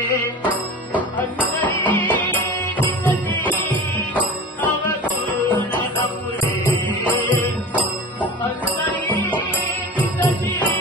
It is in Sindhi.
雨 marriages as many ti tany a shirtri